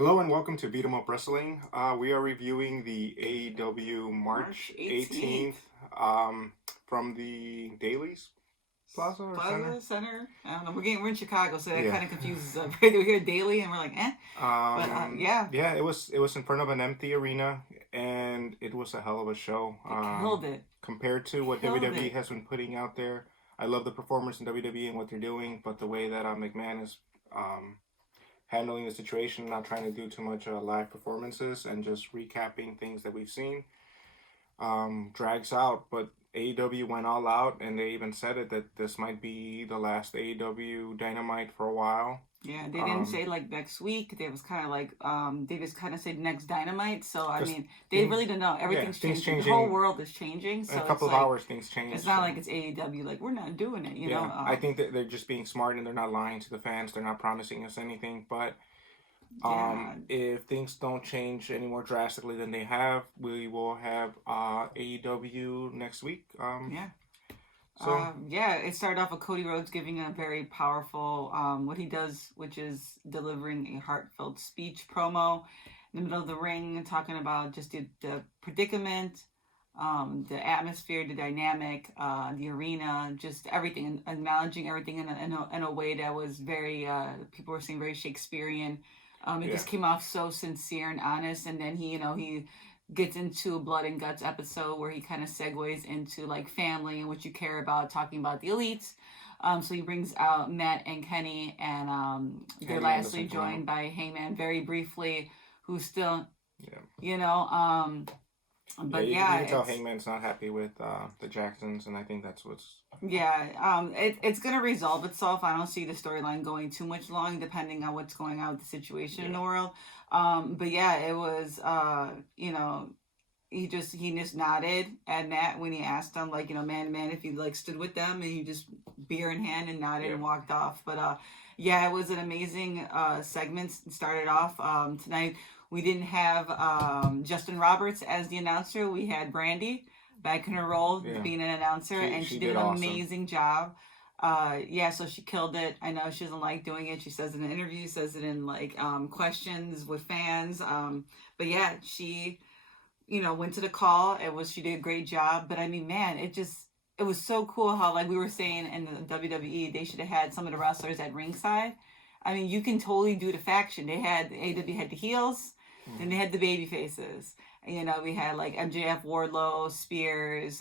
Hello and welcome to Beat 'em Up Wrestling. We are reviewing the AEW March 18th from the Dailies Plaza or Center. I don't know. We're in Chicago, so that kind of confuses us. We're here daily, and we're like, eh. Yeah, it was in front of an empty arena, and it was a hell of a show. Killed it. Compared to what WWE has been putting out there. I love the performers in WWE and what they're doing, but the way that McMahon is handling the situation, not trying to do too much live performances and just recapping things that we've seen, drags out. But AEW went all out, and they even said it that this might be the last AEW Dynamite for a while. Yeah, they didn't say like next week. They was kind of like they just kind of said next Dynamite. So I mean, they really don't know. Everything's changing. The whole world is changing. So in a couple of hours, things change. It's not like it's AEW. Like we're not doing it. You know. I think that they're just being smart and they're not lying to the fans. They're not promising us anything. But if things don't change any more drastically than they have, we will have AEW next week. So it started off with Cody Rhodes giving a very powerful what he does, which is delivering a heartfelt speech promo in the middle of the ring, talking about just the predicament, the atmosphere, the dynamic, the arena, just everything, and acknowledging everything in a way that was very people were saying very Shakespearean. It just came off so sincere and honest, and then he gets into a blood and guts episode where he kind of segues into like family and what you care about, talking about the elites. So he brings out Matt and Kenny, and they're lastly joined by Hangman very briefly, who's still, but you can tell Hangman's not happy with the Jacksons, and I think that's what's. It's gonna resolve itself. I don't see the storyline going too much long, depending on what's going on with the situation in the world. It was he just nodded at Matt when he asked him, like, man, if he like stood with them, and he just beer in hand and nodded and walked off. But it was an amazing segment. Started off tonight. We didn't have Justin Roberts as the announcer. We had Brandy back in her role being an announcer, and she did an amazing job. So she killed it. I know she doesn't like doing it. She says it in interviews, says it in like questions with fans. She went to the call. She did a great job. But I mean, man, it was so cool how, like we were saying in the WWE, they should have had some of the wrestlers at ringside. I mean, you can totally do the faction. AEW had the heels, then they had the baby faces. We had like MJF, Wardlow, Spears,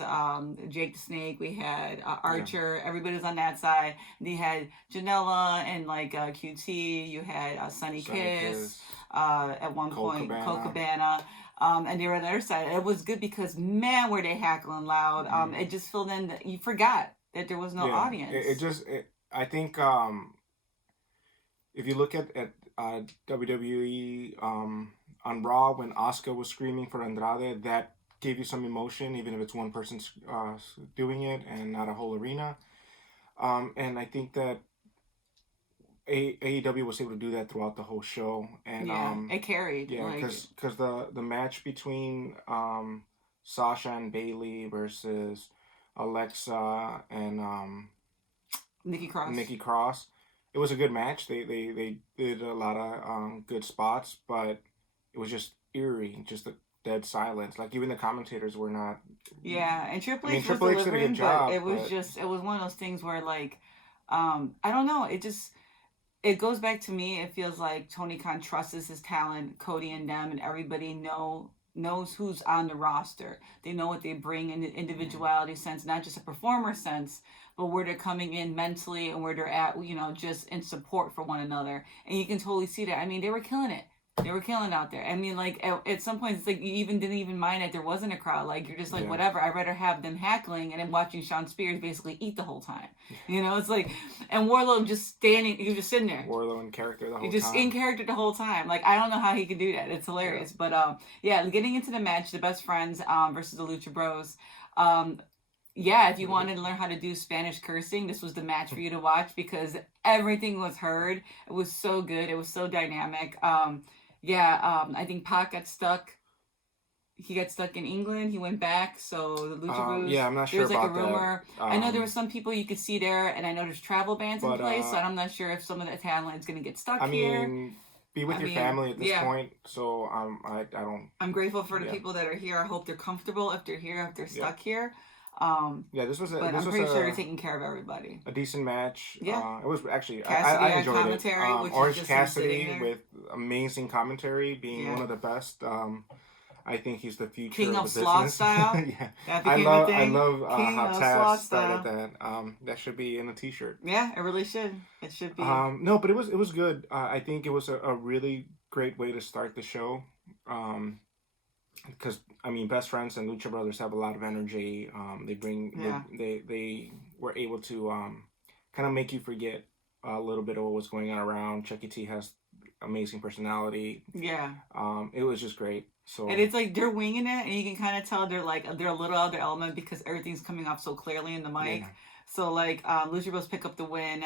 Jake the Snake. We had Archer. Everybody was on that side. They had Janela and like QT. You had Sunny Kiss. At one point, Colt Cabana. And they were on the other side. It was good because, man, were they hackling loud. It just filled in that you forgot that there was no audience. I think if you look at WWE on Raw, when Asuka was screaming for Andrade, that gave you some emotion, even if it's one person doing it and not a whole arena. And I think that AEW was able to do that throughout the whole show, and it carried. Because the match between Sasha and Bayley versus Alexa and Nikki Cross, it was a good match. They did a lot of good spots, but it was just eerie, just a dead silence. Like even the commentators were not. Yeah, and Triple H was delivering, did a good job, but it was one of those things where like, I don't know, it goes back to me. It feels like Tony Khan trusts his talent, Cody and them, and everybody knows who's on the roster. They know what they bring in the individuality sense, not just a performer sense, but where they're coming in mentally and where they're at, just in support for one another. And you can totally see that. I mean, they were killing it. They were killing out there. I mean, like, at some point, it's like you didn't even mind that there wasn't a crowd. Like, you're just like, whatever. I'd rather have them heckling and then watching Sean Spears basically eat the whole time. It's like, and Wardlow just standing, he was just sitting there. Wardlow in character the whole time. Just in character the whole time. Like, I don't know how he could do that. It's hilarious. But, getting into the match, the Best Friends versus the Lucha Bros. If you wanted to learn how to do Spanish cursing, this was the match for you to watch because everything was heard. It was so good. It was so dynamic. I think Pac got stuck. He got stuck in England. He went back. So the Lucha Bros. I'm not sure about that. There was like a rumor. I know there were some people you could see there, and I know there's travel bans in place. So I'm not sure if some of the talent is going to get stuck here. be with your family at this point. So I don't. I'm grateful for the people that are here. I hope they're comfortable if they're here, if they're stuck here. This was. But I'm pretty sure you're taking care of everybody. A decent match. Yeah, it was actually. Cassidy I enjoyed commentary, it. Which Orange is just Cassidy with amazing commentary, being one of the best. I think he's the future King of of the Sloth business. style. Yeah, I love how Taz started that. That should be in a T-shirt. Yeah, it really should. It should be. No, but it was good. I think it was a really great way to start the show. Because I mean, Best Friends and Lucha Brothers have a lot of energy. They bring they were able to kind of make you forget a little bit of what was going on around. Chucky T has amazing personality. Yeah. It was just great. So and it's like they're winging it, and you can kind of tell they're a little out of their element because everything's coming off so clearly in the mic. Yeah. So like Lucha Bros pick up the win,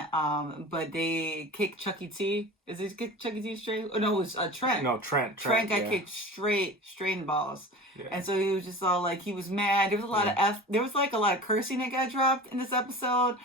but they kick Chucky T. Is it kick Chucky T straight? Oh no, it was Trent. No, Trent. Trent got kicked straight in balls. Yeah. And so he was just all like, he was mad. There was a lot of there was like a lot of cursing that got dropped in this episode.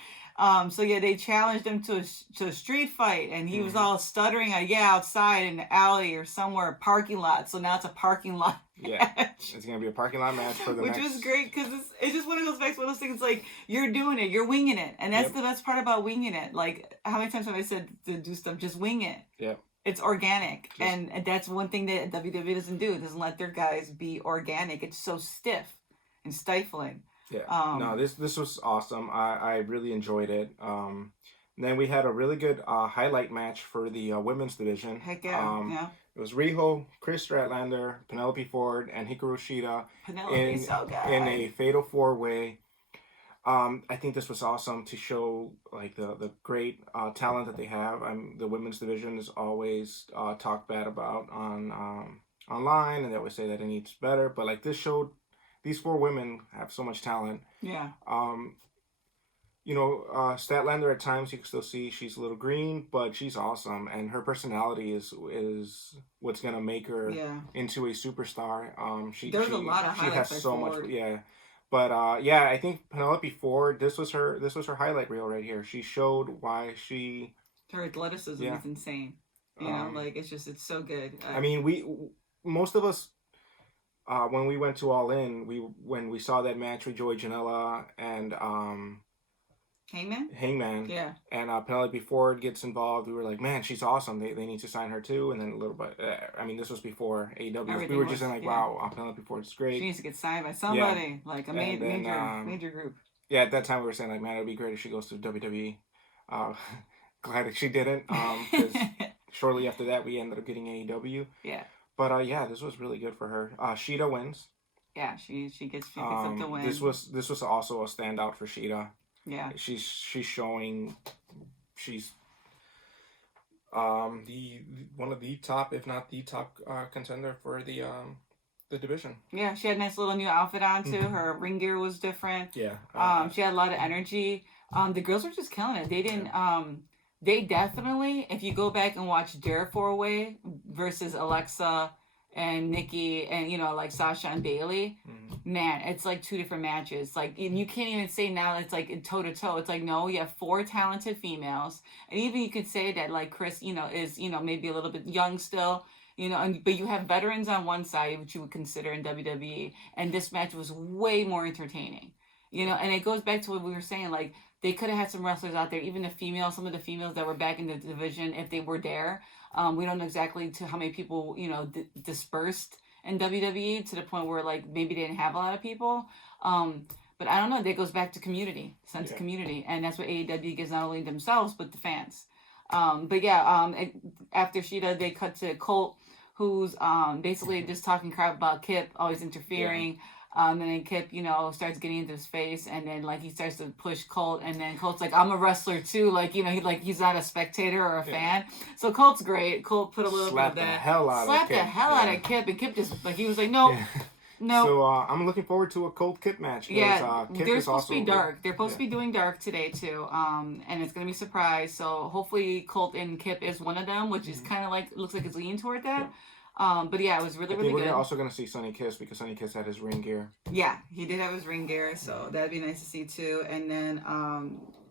So yeah, they challenged him to a street fight, and he was all stuttering. Outside in the alley or somewhere, parking lot. So now it's a parking lot match. It's gonna be a parking lot match for the which was great because it's just one of those one of those things. Like you're doing it, you're winging it, and that's the best part about winging it. Like how many times have I said to do stuff, just wing it. Yeah. It's organic, and that's one thing that WWE doesn't do. It doesn't let their guys be organic. It's so stiff and stifling. Yeah. No, this was awesome. I really enjoyed it. Then we had a really good highlight match for the women's division. Heck yeah. It was Riho, Chris Stratlander, Penelope Ford, and Hikaru Shida in a fatal 4-way. I think this was awesome to show like the great talent that they have. The women's division is always talked bad about on online, and they always say that it needs better. But like this showed. These 4 women have so much talent. Yeah. Statlander at times you can still see she's a little green, but she's awesome, and her personality is what's gonna make her into a superstar. There's a lot of highlights. She has so much. Yeah. But I think Penelope Ford. This was her highlight reel right here. She showed why she. Her athleticism is insane. You know, like it's so good. I mean, most of us. When we went to All In, when we saw that match with Joey Janela and Hangman, and Penelope Ford gets involved, we were like, man, she's awesome. They need to sign her too. And then a little bit, this was before AEW. We were just like, wow, Penelope Ford's great. She needs to get signed by somebody, like a major group. Yeah, at that time we were saying like, man, it would be great if she goes to WWE. Glad that she didn't, because shortly after that we ended up getting AEW. Yeah. But this was really good for her. Shida wins. Yeah, she gets up the win. This was also a standout for Shida. Yeah. She's showing she's the one of the top, if not the top, contender for the division. Yeah, she had a nice little new outfit on too. Her ring gear was different. Yeah. She had a lot of energy. The girls were just killing it. They didn't they definitely, if you go back and watch their 4-way versus Alexa and Nikki and, like Sasha and Bailey, man, it's like 2 different matches. Like, and you can't even say now it's like toe-to-toe. It's like, no, you have 4 talented females. And even you could say that, like, Chris, is, maybe a little bit young still, but you have veterans on one side, which you would consider in WWE. And this match was way more entertaining, and it goes back to what we were saying, like, they could have had some wrestlers out there, even some of the females that were back in the division, if they were there. We don't know exactly to how many people, dispersed in WWE to the point where, like, maybe they didn't have a lot of people. But I don't know. That goes back to community, sense of community. And that's what AEW gives not only themselves, but the fans. After Shida, they cut to Colt, who's basically just talking crap about Kip, always interfering. Yeah. And then Kip, starts getting into his face, and then like he starts to push Colt, and then Colt's like, "I'm a wrestler too," like he's not a spectator or a fan. So Colt's great. Colt put a little bit of that. Slap the hell out of Kip, and Kip just like he was like, "No, no." So I'm looking forward to a Colt Kip match. Yeah, they're supposed to be dark. They're supposed to be doing dark today too. And it's gonna be a surprise. So hopefully Colt and Kip is one of them, which is kind of like looks like it's leaning toward that. Yeah. But yeah, it was really good. We're also going to see Sonny Kiss because Sonny Kiss had his ring gear. Yeah, he did have his ring gear, so that'd be nice to see too. And then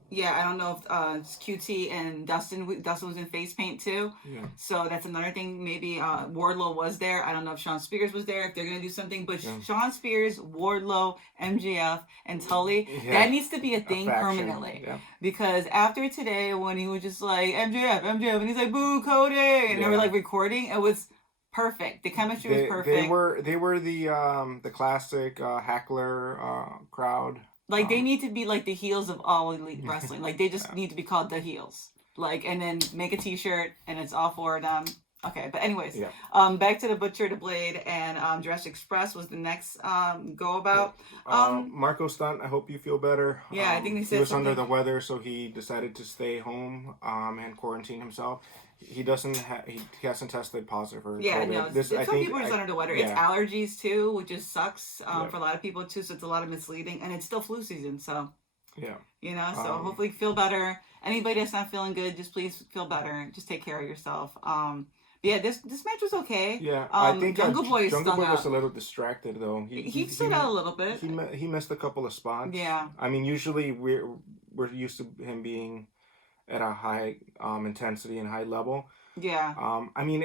Yeah, I don't know if QT and Dustin was in face paint too. Yeah. So that's another thing. Maybe Wardlow was there. I don't know if Sean Spears was there. If they're gonna do something, but Yeah. Sean Spears, Wardlow, MJF, and Tully, Yeah. that needs to be a thing permanently. Yeah. Because after today, when he was just like MJF, and he's like boo Cody, and they were like recording, it was perfect. The chemistry was perfect. They were the classic heckler crowd. Like they need to be like the heels of all elite wrestling. Like they just need to be called the heels. Like, and then make a T-shirt and it's all for them. Okay, but anyways, back to the Butcher, the Blade, and Jurassic Express was the next go about. Marco Stunt, I hope you feel better. Yeah, I think he was under the weather, so he decided to stay home and quarantine himself. He hasn't tested positive for COVID. No, some people are just under the weather. It's allergies too, which just sucks for a lot of people too. So it's a lot of misleading, and it's still flu season. So so hopefully feel better. Anybody that's not feeling good, just please feel better. Just take care of yourself. This match was okay. Yeah, I think Jungle Boy was a little distracted though. He stood out a little bit. He missed a couple of spots. Yeah. I mean, usually we're used to him being at a high intensity and high level. Yeah. I mean,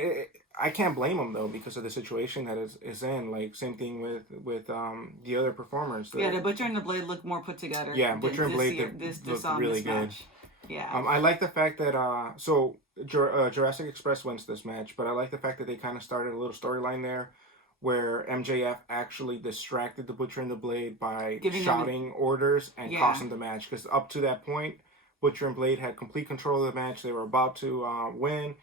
I can't blame him though because of the situation that is in. Like same thing with the other performers. The Butcher and the Blade look more put together. Yeah, Butcher and Blade look really good. Match. Yeah. I like the fact that Jurassic Express wins this match, but I like the fact that they kind of started a little storyline there where MJF actually distracted the Butcher and the Blade by shouting orders and costing the match. Because up to that point, Butcher and Blade had complete control of the match. They were about to win.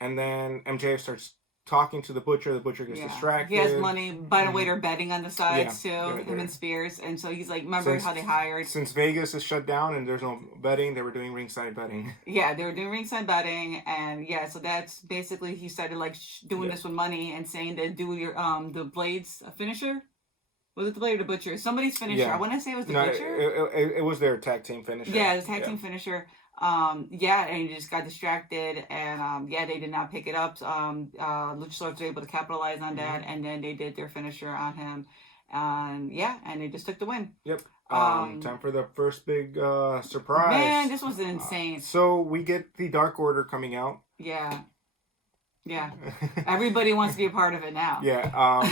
And then MJF starts talking to the Butcher gets distracted. He has money. By the way, they're betting on the sides too, him and Spears. And so he's like, remember how they hired... Since Vegas is shut down and there's no betting, they were doing ringside betting. Yeah, they were doing ringside betting. And so that's basically, he started like doing this with money and saying to do your the Blade's finisher. Was it the Blade or the Butcher? Somebody's finisher. I want to say it was the Butcher. It was their tag team finisher. Yeah, it was tag team finisher. And he just got distracted, and they did not pick it up. Luchasaurus was able to capitalize on that, and then they did their finisher on him, and they just took the win. Yep. Time for the first big surprise. Man, this was insane. So we get the Dark Order coming out. Yeah. Everybody wants to be a part of it now. Yeah.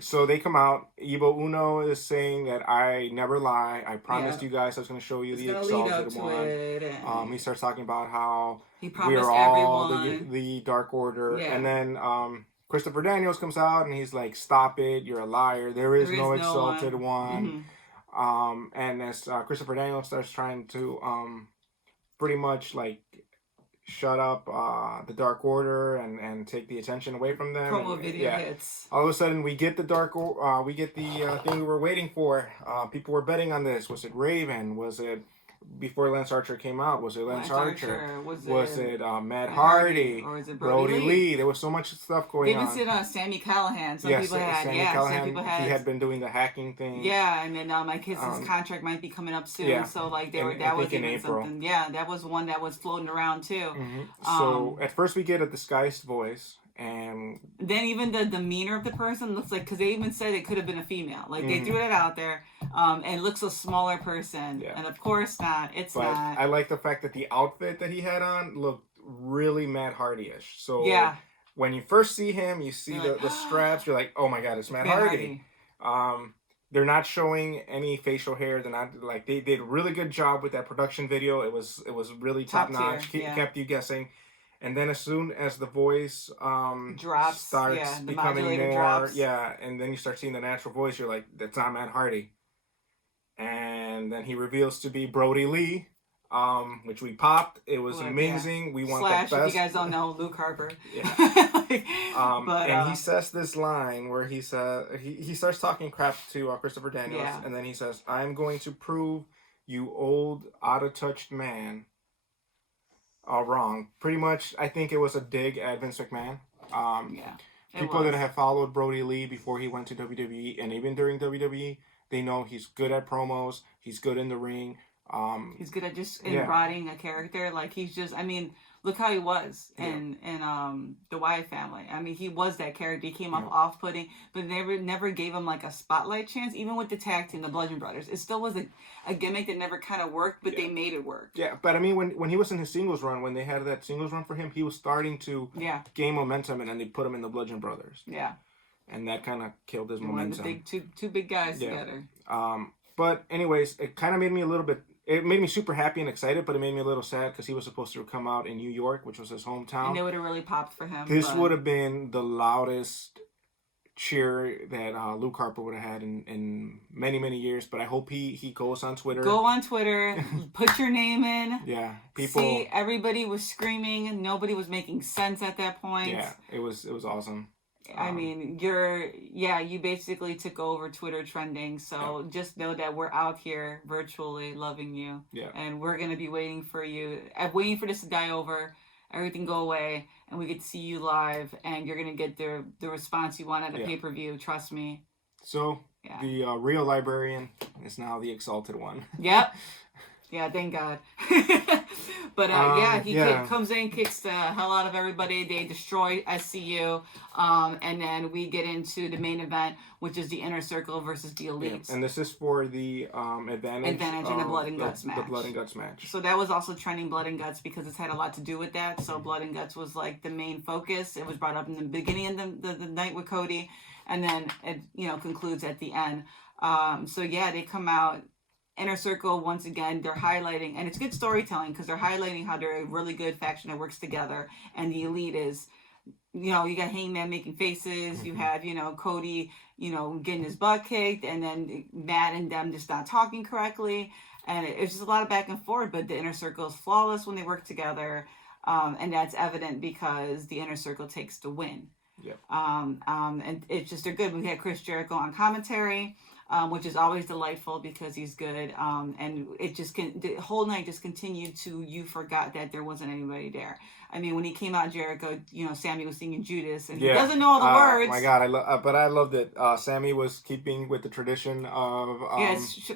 So they come out. Evil Uno is saying that I never lie. I promised you guys I was going to show you the Exalted One. He starts talking about how we are all the Dark Order. Yeah. And then Christopher Daniels comes out and he's like, stop it. You're a liar. There is no Exalted One. Mm-hmm. And as Christopher Daniels starts trying to pretty much like shut up the Dark Order and take the attention away from them. Promo video hits. All of a sudden, we get the we get the thing we were waiting for. People were betting on this. Was it Raven? Was it before Lance Archer came out? Was it Lance Archer? Was it Matt Hardy? Or is it Brody Lee? There was so much stuff going on. They even said Sammy Callahan. Some people had. He had been doing the hacking thing. Yeah, and then I guess his contract might be coming up soon. Yeah. So like that was even something. Yeah, that was one that was floating around too. Mm-hmm. So at first we get a disguised voice. And then even the demeanor of the person looks like, because they even said it could have been a female. Like they threw it out there, and it looks a smaller person. Yeah. And of course not. It's not. I like the fact that the outfit that he had on looked really Matt Hardy-ish. So when you first see him, you see the straps. You're like, oh my god, it's Matt Hardy. They're not showing any facial hair. They're not like they did a really good job with that production video. It was really top notch. Kept you guessing. And then as soon as the voice starts becoming more, and then you start seeing the natural voice, you're like, that's not Matt Hardy. And then he reveals to be Brody Lee, which we popped. It was amazing. Yeah. We want the best. If you guys don't know, Luke Harper. And he says this line where he says he starts talking crap to Christopher Daniels, and then he says, "I'm going to prove you old, out of touch man wrong." Pretty much, I think it was a dig at Vince McMahon. People that have followed Brody Lee before he went to WWE, and even during WWE, they know he's good at promos. He's good in the ring. He's good at just embodying a character. Like he's just, I mean, look how he was in the Wyatt family. I mean, he was that character. He came off off-putting, but never gave him like a spotlight chance. Even with the tag team, the Bludgeon Brothers, it still was a gimmick that never kind of worked, but they made it work. Yeah, but I mean, when he was in his singles run, when they had that singles run for him, he was starting to gain momentum, and then they put him in the Bludgeon Brothers. Yeah. And that kind of killed his momentum. The big two big guys together. But anyways, it kind of made me a little bit. It made me super happy and excited, but it made me a little sad because he was supposed to come out in New York, which was his hometown. And it would have really popped for him. This would have been the loudest cheer that Luke Harper would have had in many, many years. But I hope he goes on Twitter. Go on Twitter. Put your name in. Yeah. People. See, everybody was screaming. Nobody was making sense at that point. Yeah, it was awesome. I mean, you basically took over Twitter trending. So just know that we're out here virtually loving you. Yeah. And we're going to be waiting for you. I'm waiting for this to die over, everything go away, and we get to see you live, and you're going to get the response you want at a pay-per-view. Trust me. So the real librarian is now the Exalted One. Yep. Yeah, thank God. But he comes in, kicks the hell out of everybody. They destroy SCU. And then we get into the main event, which is the Inner Circle versus the Elites. Yeah. And this is for the advantage in the Blood and Guts match. The Blood and Guts match. So that was also trending Blood and Guts because it's had a lot to do with that. So Blood and Guts was like the main focus. It was brought up in the beginning of the night with Cody. And then it, concludes at the end. They come out. Inner Circle, once again, they're highlighting, and it's good storytelling because they're highlighting how they're a really good faction that works together, and the Elite is, you got Hangman making faces, you have, Cody, getting his butt kicked, and then Matt and them just not talking correctly, and it's just a lot of back and forth, but the Inner Circle is flawless when they work together, and that's evident because the Inner Circle takes the win. Yep. And it's just, they're good. We had Chris Jericho on commentary, which is always delightful because he's good. And it just the whole night just continued to, you forgot that there wasn't anybody there. I mean, when he came out, Jericho, Sammy was singing Judas, and he doesn't know all the words. Oh my God, but I loved it. Sammy was keeping with the tradition of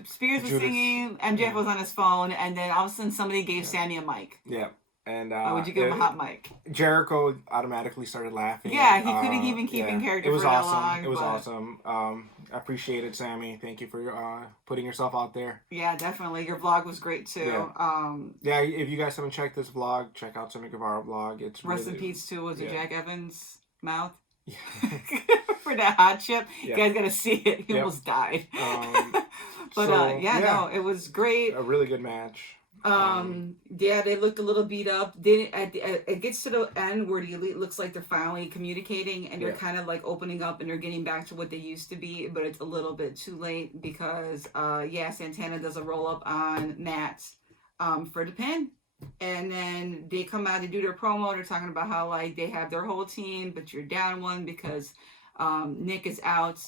Spears was singing, MJF was on his phone, and then all of a sudden somebody gave Sammy a mic. Yeah. And would you give him a hot mic? Jericho automatically started laughing. Yeah, he couldn't even keep in character. It was for awesome. That long. It was awesome. I appreciate it, Sammy. Thank you for putting yourself out there. Yeah, definitely. Your vlog was great too. Yeah. If you guys haven't checked this vlog, check out Sammy Guevara vlog. It's rest in peace to it Jack Evans' mouth. Yeah. For that hot chip, you guys gotta see it. He almost died. It was great. A really good match. They looked a little beat up. Then it gets to the end where the Elite looks like they're finally communicating and they're kind of like opening up and they're getting back to what they used to be, but it's a little bit too late because Santana does a roll up on Matt for the pin, and then they come out to do their promo. They're talking about how like they have their whole team, but you're down one because Nick is out.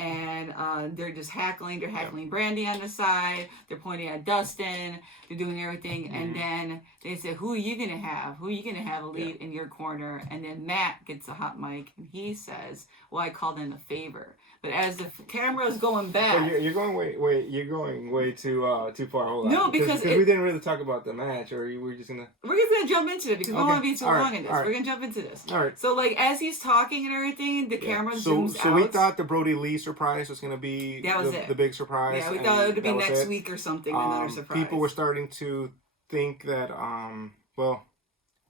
And they're just hackling. They're hackling Brandy on the side. They're pointing at Dustin. They're doing everything. And then they say, who are you going to have? Who are you going to have Elite in your corner? And then Matt gets a hot mic. And he says, well, I called in a favor. But as the camera is going back... You're going way too far. Hold on. No, because we didn't really talk about the match. Or we're just going to... We're just going to jump into it because we don't want to be too long in this. Right. We're going to jump into this. All right. So, like, as he's talking and everything, the camera zooms out. So we thought the Brody Lee surprise was going to be the big surprise. Yeah, we thought it would be next week or something, another surprise. People were starting to think that,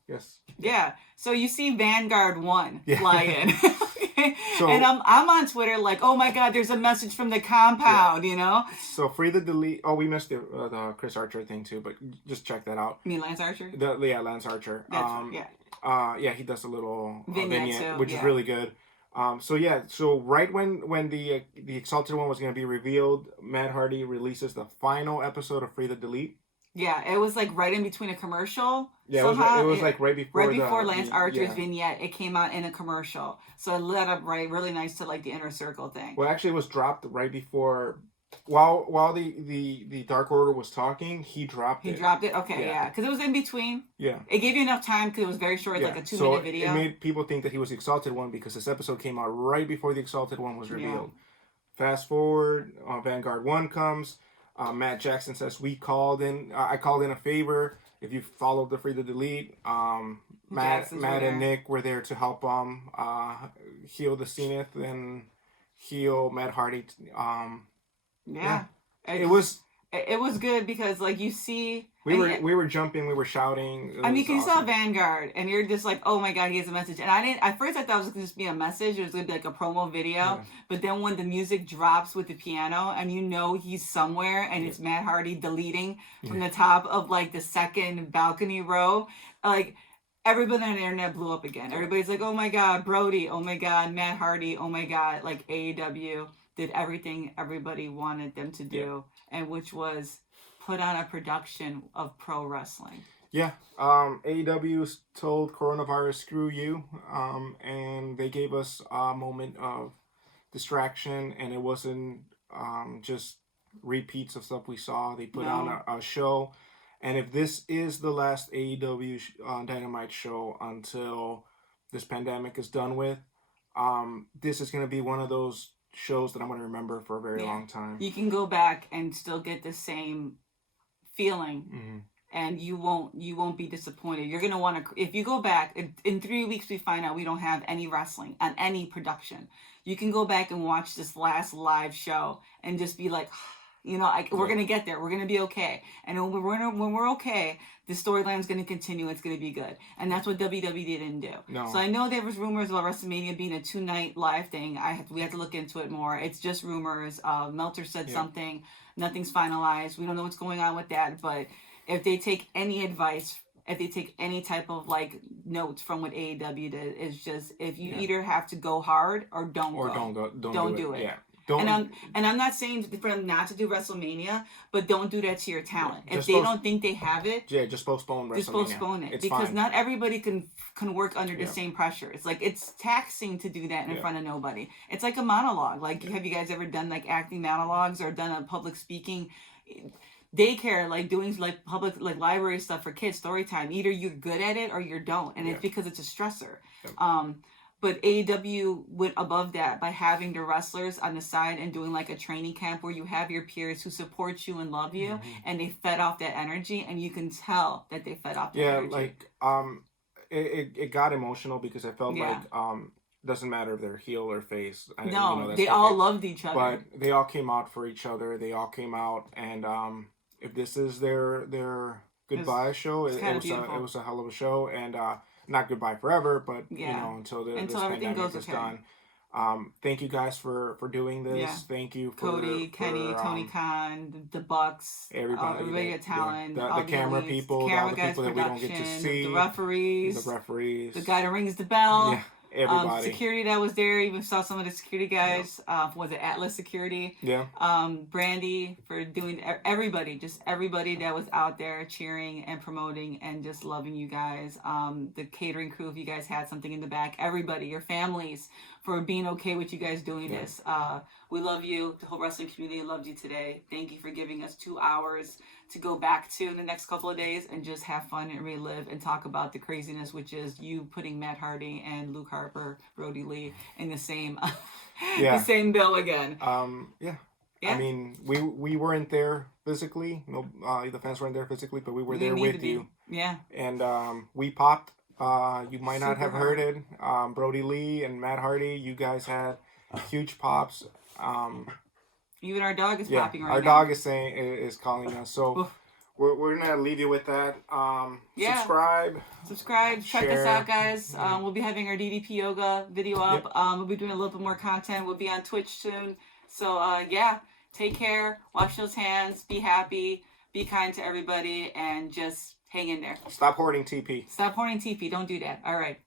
yes. Yeah. So you see Vanguard 1 fly in. So, and I'm on Twitter like, oh my God, there's a message from the compound, So free the delete. Oh, we missed the Chris Archer thing too, but just check that out. You mean Lance Archer? Lance Archer. He does a little vignette, which is really good. So right when the Exalted One was going to be revealed, Matt Hardy releases the final episode of Free the Delete. Yeah, it was like right in between a commercial. Yeah, it was like right before Lance Archer's vignette. It came out in a commercial, so it led up really nice to like the Inner Circle thing. Well, actually, it was dropped right before. While the Dark Order was talking, he dropped it. He dropped it? Okay, yeah. Because it was in between. Yeah. It gave you enough time because it was very short, like a 2-minute video. It made people think that he was the Exalted One because this episode came out right before the Exalted One was revealed. Fast forward, Vanguard 1 comes. Matt Jackson says I called in a favor. If you followed the Free to Delete, Matt and Nick were there to help heal the Zenith and heal Matt Hardy. It was good because like you see we were jumping, we were shouting. I mean, you saw Vanguard and you're just like, oh my god, he has a message. And at first I thought it was gonna just be a message, it was gonna be like a promo video, but then when the music drops with the piano and you know he's somewhere and it's Matt Hardy deleting from the top of like the second balcony row, like everybody on the internet blew up again. Everybody's like, oh my god, Brody, oh my god, Matt Hardy, oh my god, like AEW did everything everybody wanted them to do, and which was put on a production of pro wrestling. Yeah, AEW told coronavirus, screw you, and they gave us a moment of distraction, and it wasn't just repeats of stuff we saw. They put on a show, and if this is the last AEW Dynamite show until this pandemic is done with, this is going to be one of those shows that I'm going to remember for a very long time. You can go back and still get the same feeling, and you won't be disappointed. You're going to want to, if you go back, in 3 weeks we find out we don't have any wrestling on any production. You can go back and watch this last live show and just be like, you know, we're going to get there. We're going to be okay. And when we're okay, the storyline's going to continue. It's going to be good. And that's what WWE didn't do. No. So I know there was rumors about WrestleMania being a 2-night live thing. We have to look into it more. It's just rumors. Meltzer said something. Nothing's finalized. We don't know what's going on with that. But if they take any advice, if they take any type of like notes from what AEW did, it's just if you either have to go hard or don't do it. Yeah. And I'm not saying for them not to do WrestleMania, but don't do that to your talent. If they don't think they have it, just postpone WrestleMania. Just postpone it, because not everybody can work under the same pressure. It's like it's taxing to do that in front of nobody. It's like a monologue. Like, have you guys ever done like acting monologues or done a public speaking? Daycare, like doing like public like library stuff for kids, story time. Either you're good at it or you don't, and it's because it's a stressor. But AEW went above that by having the wrestlers on the side and doing like a training camp where you have your peers who support you and love you, and they fed off that energy, and you can tell that they fed off that energy. Like it got emotional because I felt like doesn't matter if they're heel or face. They all loved each other. But they all came out for each other. They all came out, and if this is their goodbye show, it was a hell of a show, and not goodbye forever, but you know, until this pandemic is done. Thank you guys for doing this. Yeah. Thank you for Cody, Kenny, Tony Khan, the Bucks, everybody at Talent, the camera people, all the people that we don't get to see, the referees, the guy that rings the bell. Yeah. Everybody. Security that was there, even saw some of the security guys. Was it Atlas Security? Yeah. Brandy for doing everybody that was out there cheering and promoting and just loving you guys. The catering crew, if you guys had something in the back, everybody, your families, for being okay with you guys doing this. We love you. The whole wrestling community loved you today. Thank you for giving us 2 hours to go back to in the next couple of days and just have fun and relive and talk about the craziness, which is you putting Matt Hardy and Luke Harper, Brody Lee in the same the same bill again. I mean, we weren't there physically. No, the fans weren't there physically, but we were there with you. Yeah. And we popped. You might not have heard it. Brody Lee and Matt Hardy, you guys had huge pops. Even our dog is popping right now. Our dog is calling us. So we're gonna leave you with that. Subscribe. Check us out, guys. We'll be having our DDP yoga video up. We'll be doing a little bit more content. We'll be on Twitch soon. So take care. Wash those hands. Be happy. Be kind to everybody, and just hang in there. Stop hoarding TP. Don't do that. All right.